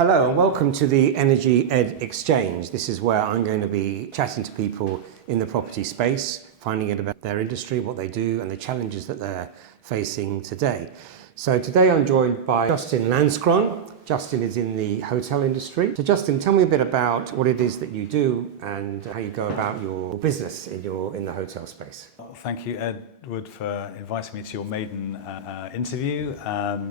Hello and welcome to the Energy Ed Exchange. This is where I'm going to be chatting to people in the property space, finding out about their industry, what they do and the challenges that they're facing today. So today I'm joined by Justin Lanzkron. Justin is in the hotel industry. So Justin, tell me a bit about what it is that you do and how you go about your business in the hotel space. Well, thank you, Edward, for inviting me to your maiden interview.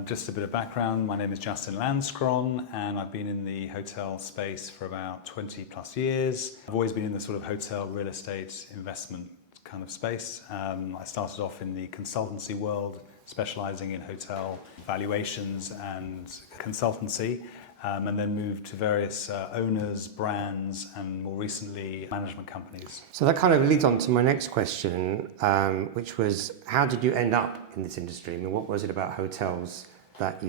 Just a bit of background, my name is Justin Lanzkron and I've been in the hotel space for about 20 plus years. I've always been in the sort of hotel real estate investment kind of space. I started off in the consultancy world, specialising in hotel valuations and consultancy, and then moved to various owners, brands, and more recently management companies. So that kind of leads on to my next question, which was, how did you end up in this industry? I mean, what was it about hotels that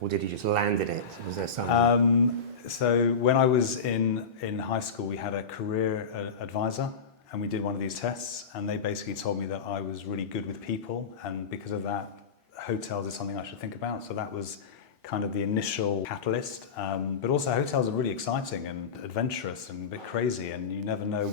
or did you just land in it? Was there something? So when I was in high school, we had a career advisor, and we did one of these tests, and they basically told me that I was really good with people, and because of that, hotels is something I should think about. So that was kind of the initial catalyst. But also hotels are really exciting and adventurous and a bit crazy, and you never know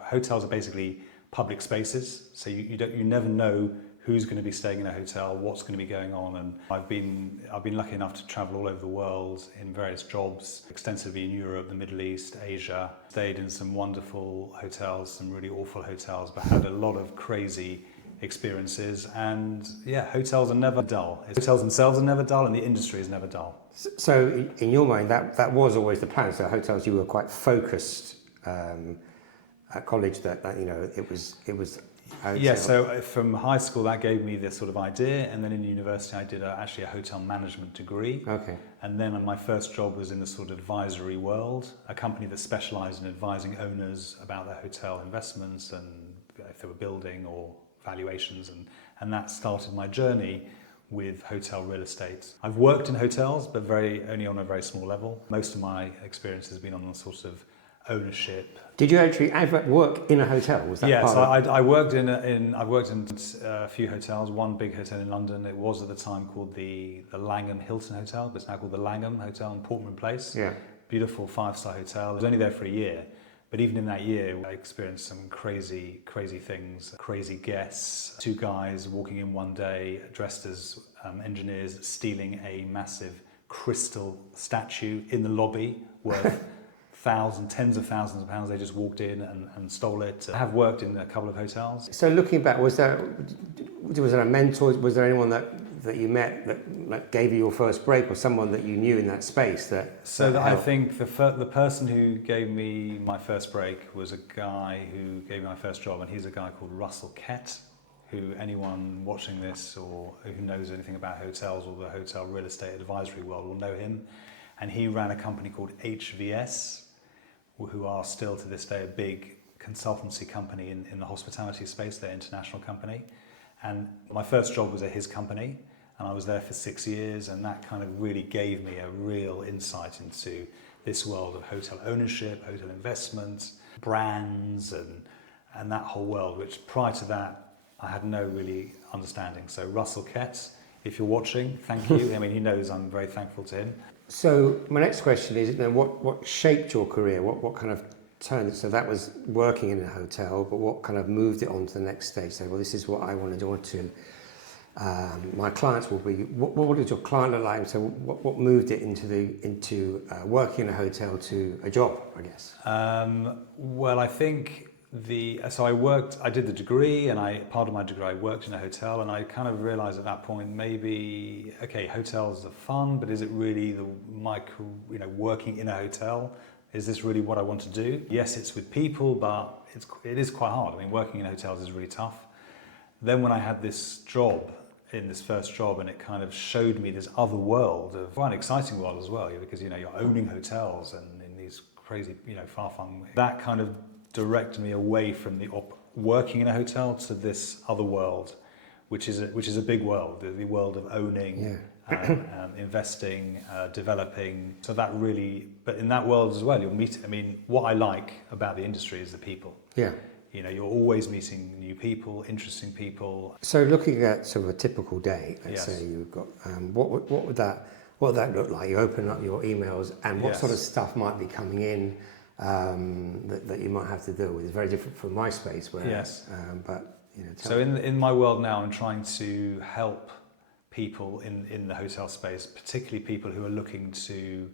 hotels are basically public spaces, so you never know who's going to be staying in a hotel, what's going to be going on. And I've been lucky enough to travel all over the world in various jobs, extensively in Europe, the Middle East, Asia. Stayed in some wonderful hotels, some really awful hotels, but had a lot of crazy experiences. And yeah, hotels are never dull. Hotels themselves are never dull, and the industry is never dull. So in your mind, that was always the plan. So hotels, you were quite focused at college that it was. Yeah, so from high school that gave me this sort of idea, and then in university I did actually a hotel management degree. Okay. And then my first job was in the sort of advisory world, a company that specialised in advising owners about their hotel investments and if they were building or valuations, and that started my journey with hotel real estate. I've worked in hotels, but only on a very small level. Most of my experience has been on the sort of ownership. Did you actually ever work in a hotel? Was that part? Yeah, so I worked in a few hotels. One big hotel in London. It was at the time called the Langham Hilton Hotel, but it's now called the Langham Hotel in Portman Place. Yeah. Beautiful 5-star hotel. I was only there for a year, but even in that year, I experienced some crazy things. Crazy guests. 2 guys walking in one day dressed as engineers, stealing a massive crystal statue in the lobby worth tens of thousands of pounds. They just walked in and stole it. I have worked in a couple of hotels. So looking back, was there a mentor? Was there anyone that you met that gave you your first break, or someone that you knew in that space I think the person who gave me my first break was a guy who gave me my first job, and he's a guy called Russell Kett, who anyone watching this or who knows anything about hotels or the hotel real estate advisory world will know him. And he ran a company called HVS, who are still to this day a big consultancy company in the hospitality space. They're an international company. And my first job was at his company, and I was there for 6 years, and that kind of really gave me a real insight into this world of hotel ownership, hotel investment, brands, and that whole world, which prior to that, I had no really understanding. So Russell Kett, if you're watching, thank you. I mean, he knows I'm very thankful to him. So my next question is, what shaped your career? What kind of turned it? So that was working in a hotel, but what kind of moved it on to the next stage? So, well, this is what I want to do. My clients will be. What did your client look like? So what moved it into working in a hotel to a job, I guess? Well, I think I did the degree, and part of my degree I worked in a hotel, and I kind of realized at that point, maybe, okay, hotels are fun, but is it really working in a hotel? Is this really what I want to do? Yes, it's with people, but it is quite hard. I mean, working in hotels is really tough. Then when I had this job, in this first job, and it kind of showed me this other world, quite an exciting world as well, because you're owning hotels and in these crazy, far-flung. That kind of directed me away from working in a hotel to this other world, which is a big world, the world of owning, investing, developing. So that really, but in that world as well, you'll meet. I mean, what I like about the industry is the people. Yeah. You're always meeting new people, interesting people. So looking at sort of a typical day, let's say you've got, what would that what that look like? You open up your emails, and what Yes. sort of stuff might be coming in that you might have to deal with? It's very different from MySpace, where Yes. but you know. So in my world now, I'm trying to help people in the hotel space, particularly people who are looking to,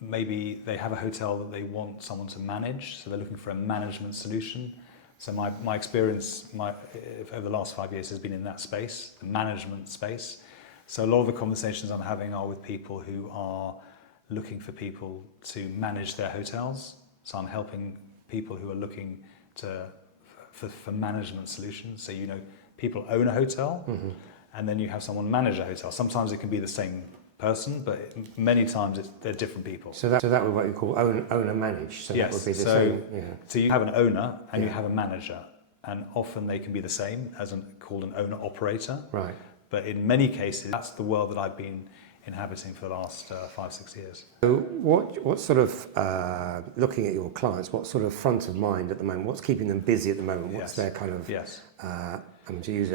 maybe they have a hotel that they want someone to manage, so they're looking for a management solution. So my experience over the last 5 years has been in that space, the management space. So a lot of the conversations I'm having are with people who are looking for people to manage their hotels. So I'm helping people who are looking for management solutions. So, you know, people own a hotel, and then you have someone manage a hotel. Sometimes it can be the same person, but many times they're different people. So that would be what you call owner manage. So Yes. that would be the So, same. Yeah. so you have an owner and you Yeah. have a manager, and often they can be the same as called an owner operator. Right. But in many cases, that's the world that I've been inhabiting for the last 5-6 years. So what sort of, looking at your clients, what sort of front of mind at the moment? What's keeping them busy at the moment? What's Yes. their kind of, Yes. to use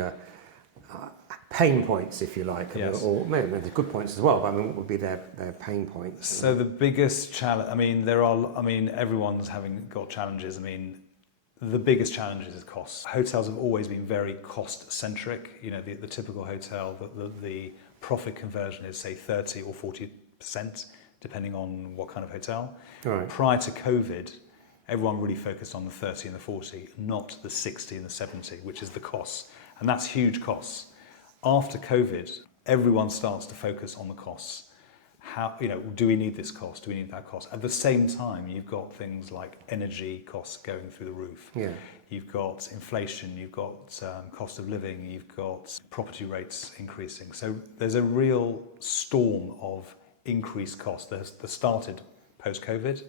pain points, if you like, Yes. or maybe the good points as well, but I mean, what would be their pain points? So the biggest challenge, everyone's got challenges. I mean, the biggest challenge is costs. Hotels have always been very cost-centric. You know, the typical hotel, the profit conversion is, say, 30 or 40%, depending on what kind of hotel. Right. Prior to COVID, everyone really focused on the 30 and the 40, not the 60 and the 70, which is the costs. And that's huge costs. After COVID, everyone starts to focus on the costs. How, you know, do we need this cost? Do we need that cost? At the same time, you've got things like energy costs going through the roof. Yeah. You've got inflation, you've got cost of living, you've got property rates increasing. So there's a real storm of increased costs that started post-COVID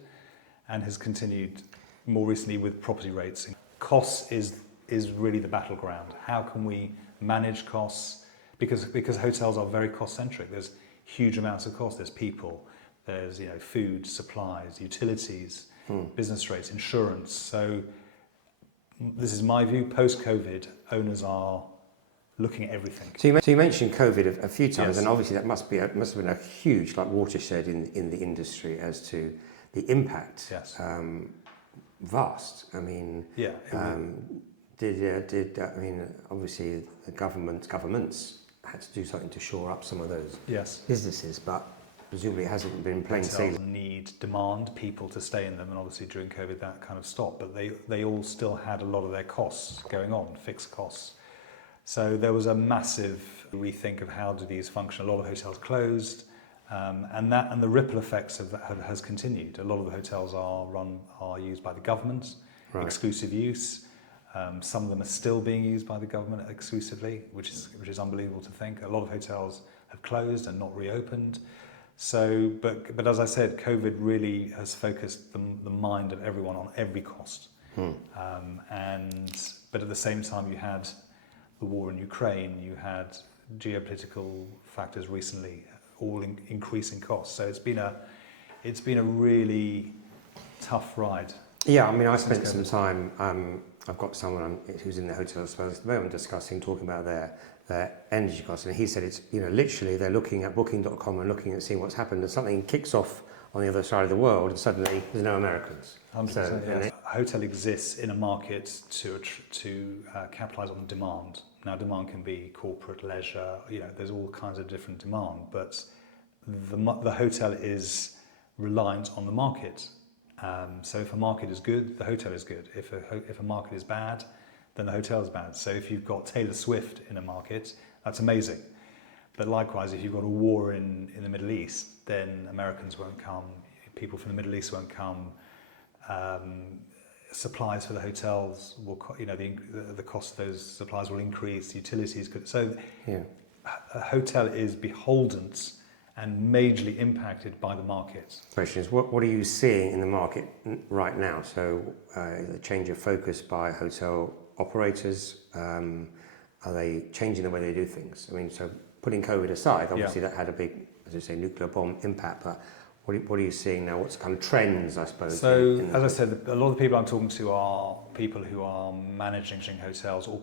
and has continued more recently with property rates. Costs is really the battleground. How can we manage costs? Because hotels are very cost-centric. There's huge amounts of cost. There's people, there's, you know, food, supplies, utilities, business rates, insurance. So this is my view. Post-COVID, owners are looking at everything. So you mentioned COVID a few times, Yes. and obviously that must have been a huge watershed in the industry as to the impact. Yes. Vast. I mean, Yeah. obviously the governments had to do something to shore up some of those Yes. businesses, but presumably it hasn't been plain Hotels sailing. need demand people to stay in them, and obviously during COVID that kind of stopped, but they all still had a lot of their costs going on, fixed costs. So there was a massive rethink of how do these function. A lot of hotels closed, and the ripple effects of that has continued. A lot of the hotels are used by the government, Right. exclusive use. Some of them are still being used by the government exclusively, which is unbelievable to think. A lot of hotels have closed and not reopened. So, but as I said, COVID really has focused the mind of everyone on every cost. But at the same time, you had the war in Ukraine, you had geopolitical factors recently, all increasing costs. So it's been a really tough ride. Yeah, I mean, I spent some time. I've got someone who's in the hotel space at the moment talking about their energy costs, and he said it's, you know, literally they're looking at Booking.com and looking at seeing what's happened, and something kicks off on the other side of the world, and suddenly there's no Americans. 100%, yes. A hotel exists in a market to capitalise on demand. Now, demand can be corporate, leisure. You know, there's all kinds of different demand, but the hotel is reliant on the market. So if a market is good, the hotel is good. If a market is bad, then the hotel is bad. So if you've got Taylor Swift in a market, that's amazing. But likewise, if you've got a war in the Middle East, then Americans won't come, people from the Middle East won't come. Supplies for the hotels will, you know, the cost of those supplies will increase. Utilities could. So Yeah. a hotel is beholden and majorly impacted by the market. Question is, what are you seeing in the market right now? So, a change of focus by hotel operators. Are they changing the way they do things? I mean, so putting COVID aside, obviously that had a big, as you say, nuclear bomb impact. But what are you seeing now? What's kind of trends, I suppose? So, as I said, a lot of the people I'm talking to are people who are managing hotels, or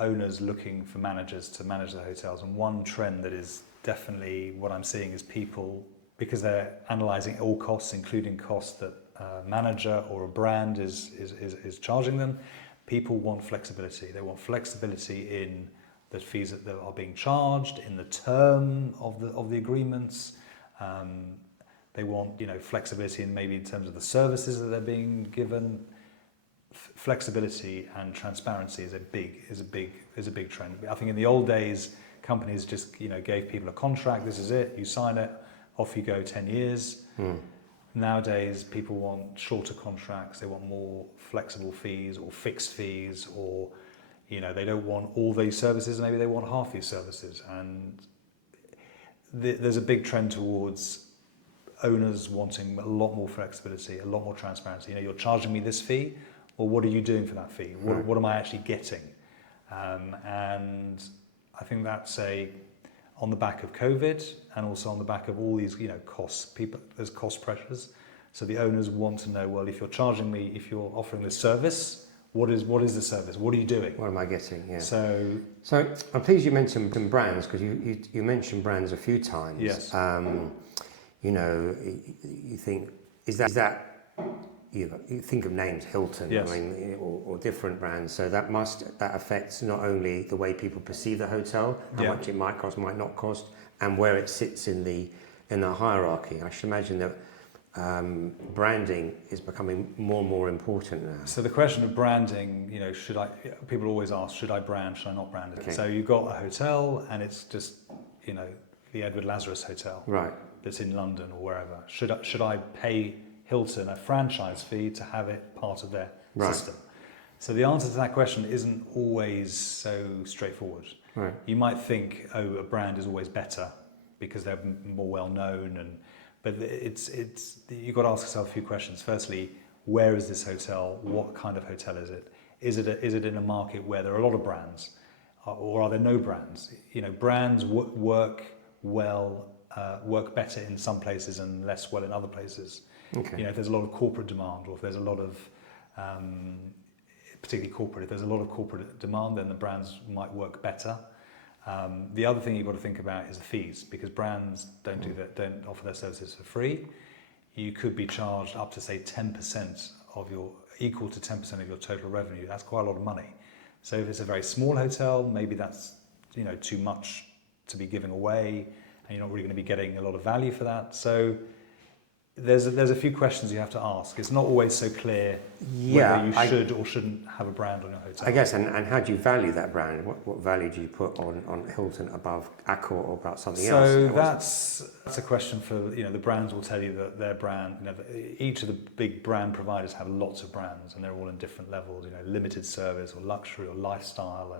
owners looking for managers to manage their hotels. And one trend that is definitely what I'm seeing is people, because they're analysing all costs, including costs that a manager or a brand is charging them, people want flexibility. They want flexibility in the fees that are being charged, in the term of the agreements. They want, flexibility in maybe in terms of the services that they're being given. Flexibility and transparency is a big trend. I think in the old days, companies just gave people a contract. This is it. You sign it. Off you go. 10 years. Nowadays, people want shorter contracts. They want more flexible fees or fixed fees, or they don't want all these services. Maybe they want half these services. And there's a big trend towards owners wanting a lot more flexibility, a lot more transparency. You're charging me this fee, or what are you doing for that fee? What am I actually getting? And I think that's on the back of COVID, and also on the back of all these costs. There's cost pressures, so the owners want to know, well, if you're charging me, if you're offering this service, what is the service? What are you doing? What am I getting? Yeah. So I'm pleased you mentioned some brands, because you mentioned brands a few times. Yes. You think is that you think of names, Hilton, yes. or different brands. So that affects not only the way people perceive the hotel, how much it might cost, might not cost, and where it sits in the hierarchy. I should imagine that branding is becoming more and more important now. So the question of branding, people always ask, should I brand, should I not brand it? Okay. So you've got a hotel, and it's just, the Edward Lazarus Hotel, right, that's in London or wherever. Should I pay Hilton a franchise fee to have it part of their system? So the answer to that question isn't always so straightforward. Right. You might think, a brand is always better because they're more well known, but it's you've got to ask yourself a few questions. Firstly, where is this hotel? What kind of hotel is it? Is it in a market where there are a lot of brands, or are there no brands? Brands work well, work better in some places and less well in other places. Okay. If there's a lot of corporate demand, or if there's a lot of, particularly corporate, if there's a lot of corporate demand, then the brands might work better. The other thing you've got to think about is the fees, because brands don't offer their services for free. You could be charged up to say 10% equal to 10% of your total revenue. That's quite a lot of money. So if it's a very small hotel, maybe that's too much to be giving away, and you're not really going to be getting a lot of value for that. So there's a few questions you have to ask. It's not always so clear whether you should or shouldn't have a brand on your hotel. I guess, and how do you value that brand? What value do you put on Hilton above Accor or about something else? So that's a question for, the brands will tell you that their brand, each of the big brand providers have lots of brands, and they're all in different levels, limited service or luxury or lifestyle,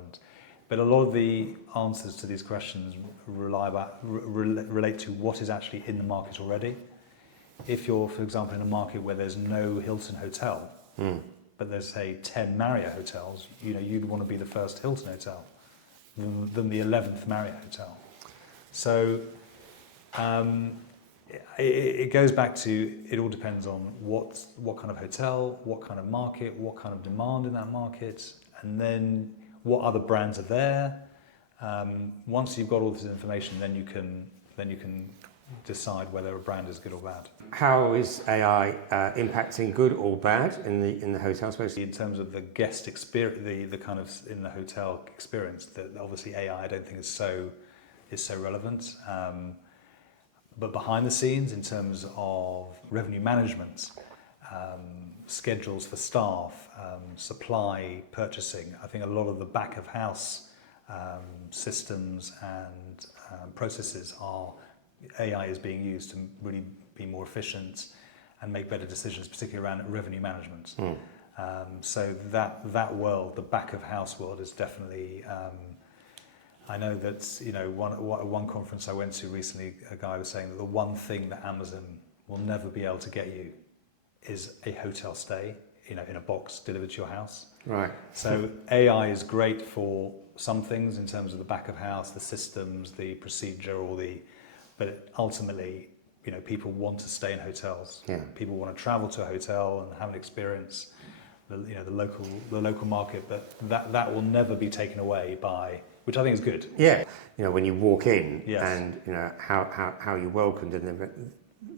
but a lot of the answers to these questions relate to what is actually in the market already. If you're, for example, in a market where there's no Hilton hotel, but there's, say, 10 Marriott hotels, you'd want to be the first Hilton hotel than the 11th Marriott hotel. So it goes back to, it all depends on what kind of hotel, what kind of market, what kind of demand in that market, and then what other brands are there. Once you've got all this information, then you can decide whether a brand is good or bad. How is AI impacting good or bad in the hotel space? In terms of the guest experience, the kind of in the hotel experience, that obviously AI I don't think is so relevant. But behind the scenes, in terms of revenue management, schedules for staff, supply, purchasing, I think a lot of the back of house systems and processes AI is being used to really be more efficient and make better decisions, particularly around revenue management. So that world, the back of house world, is definitely. I know that one conference I went to recently, a guy was saying that the one thing that Amazon will never be able to get you is a hotel stay, in a box delivered to your house. Right. So AI is great for some things in terms of the back of house, the systems, the procedure, but ultimately, people want to stay in hotels. Yeah. People want to travel to a hotel and have an experience, the local market. But that will never be taken away by which I think is good. Yeah, when you walk in, Yes. and how you're welcomed, and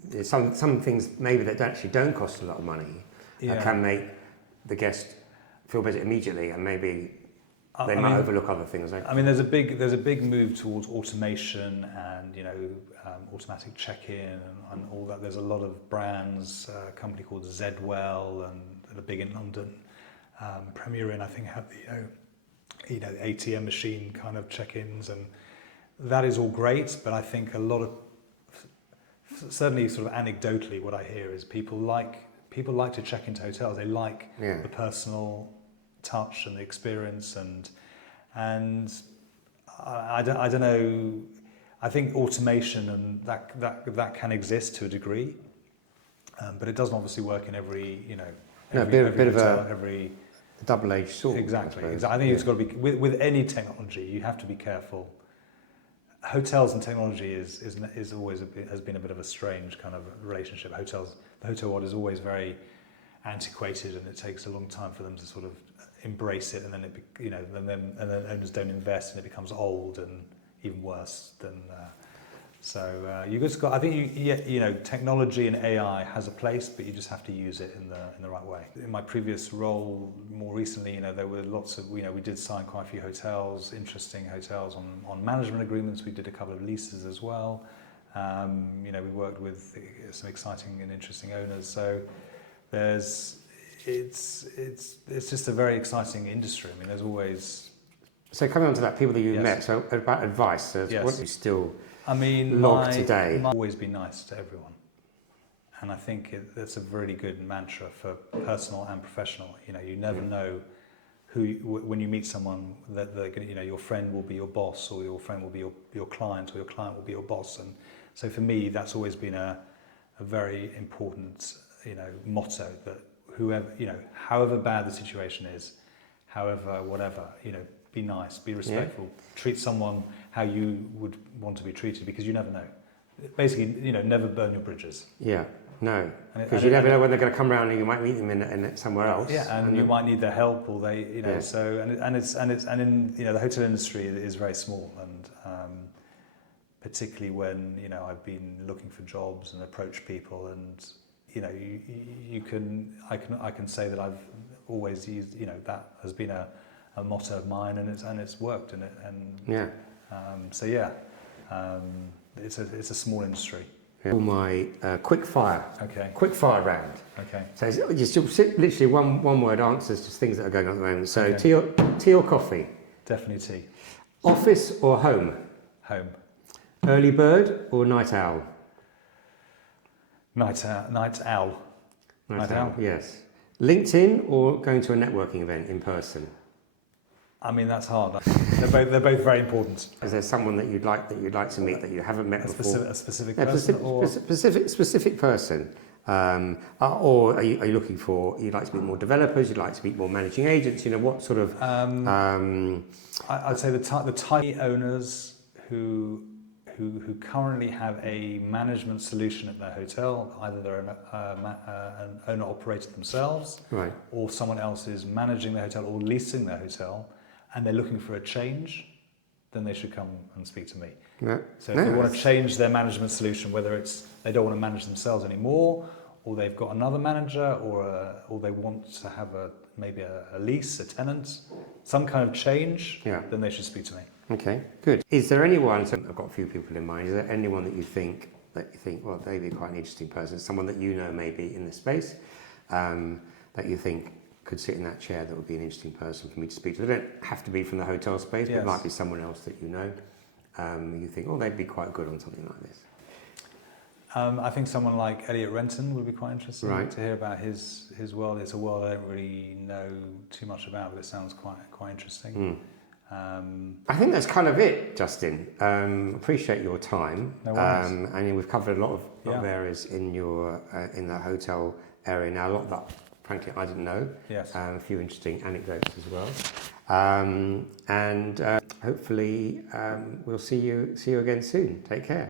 there's some things maybe that actually don't cost a lot of money can make the guest feel better immediately, and maybe they might overlook other things. I mean, there's a big move towards automation and automatic check-in and all that. There's a lot of brands, a company called Zedwell and they're big in London. Premier Inn, I think, have the ATM machine kind of check-ins, and that is all great. But I think a lot of, certainly sort of anecdotally, what I hear is people like to check into hotels. They like the personal touch and the experience, and I don't know. I think automation and that can exist to a degree, but it doesn't obviously work in every every double-edged sword. Exactly. I think it's got to be with any technology. You have to be careful. Hotels and technology is always has been a bit of a strange kind of relationship. The hotel world is always very antiquated, and it takes a long time for them to sort of embrace it, and then and then owners don't invest, and it becomes old and even worse than. You just got. I think technology and AI has a place, but you just have to use it in the right way. In my previous role, more recently, there were lots of. We did sign quite a few hotels, interesting hotels on management agreements. We did a couple of leases as well. We worked with some exciting and interesting owners. So it's just a very exciting industry. I mean, there's always. So coming on to that, people that you've met. So about advice, what do you still? Today. I've always been nice to everyone, and I think that's a really good mantra for personal and professional. You never know when you meet someone that your friend will be your boss, or your friend will be your client, or your client will be your boss. And so for me, that's always been a very important motto, that whoever however bad the situation is, however whatever, be nice, be respectful, treat someone how you would want to be treated, because you never know. Basically, never burn your bridges. Yeah, no, because you never know when they're going to come around, and you might meet them in somewhere else. Yeah, and you might need their help, or they, So and in the hotel industry is very small, and particularly when I've been looking for jobs and approach people, and I can say that I've always used that has been a motto of mine, and it's worked, it's a small industry. All my quick fire round. Okay. So it's just literally one word answers, just things that are going on at the moment. So tea or coffee? Definitely tea. Office or home? Home. Early bird or night owl? Night owl. Night owl. Yes. LinkedIn or going to a networking event in person? I mean, that's hard. They're both very important. Is there someone that you'd like to meet that you haven't met before? A specific person? Specific person. Or are you looking for? You'd like to meet more developers. You'd like to meet more managing agents. What sort of? I'd say the type of owners who currently have a management solution at their hotel. Either they're an owner operator themselves, right, or someone else is managing their hotel or leasing their hotel, and they're looking for a change, then they should come and speak to me. So if they want to change their management solution, whether it's they don't want to manage themselves anymore, or they've got another manager, or they want to have maybe a lease, a tenant, some kind of change, then they should speak to me. Okay, good. Is there anyone? So I've got a few people in mind. Is there anyone that you think well, they'd be quite an interesting person? Someone that maybe in this space that you think could sit in that chair, that would be an interesting person for me to speak to. They don't have to be from the hotel space, but it might be someone else that you think, they'd be quite good on something like this. I think someone like Elliot Renton would be quite interesting to hear about his world. It's a world I don't really know too much about, but it sounds quite interesting. I think that's kind of it, Justin. Appreciate your time. No worries. And we've covered a lot of areas in the hotel area now. A lot of that, frankly, I didn't know. Yes. A few interesting anecdotes as well. And hopefully we'll see you again soon. Take care.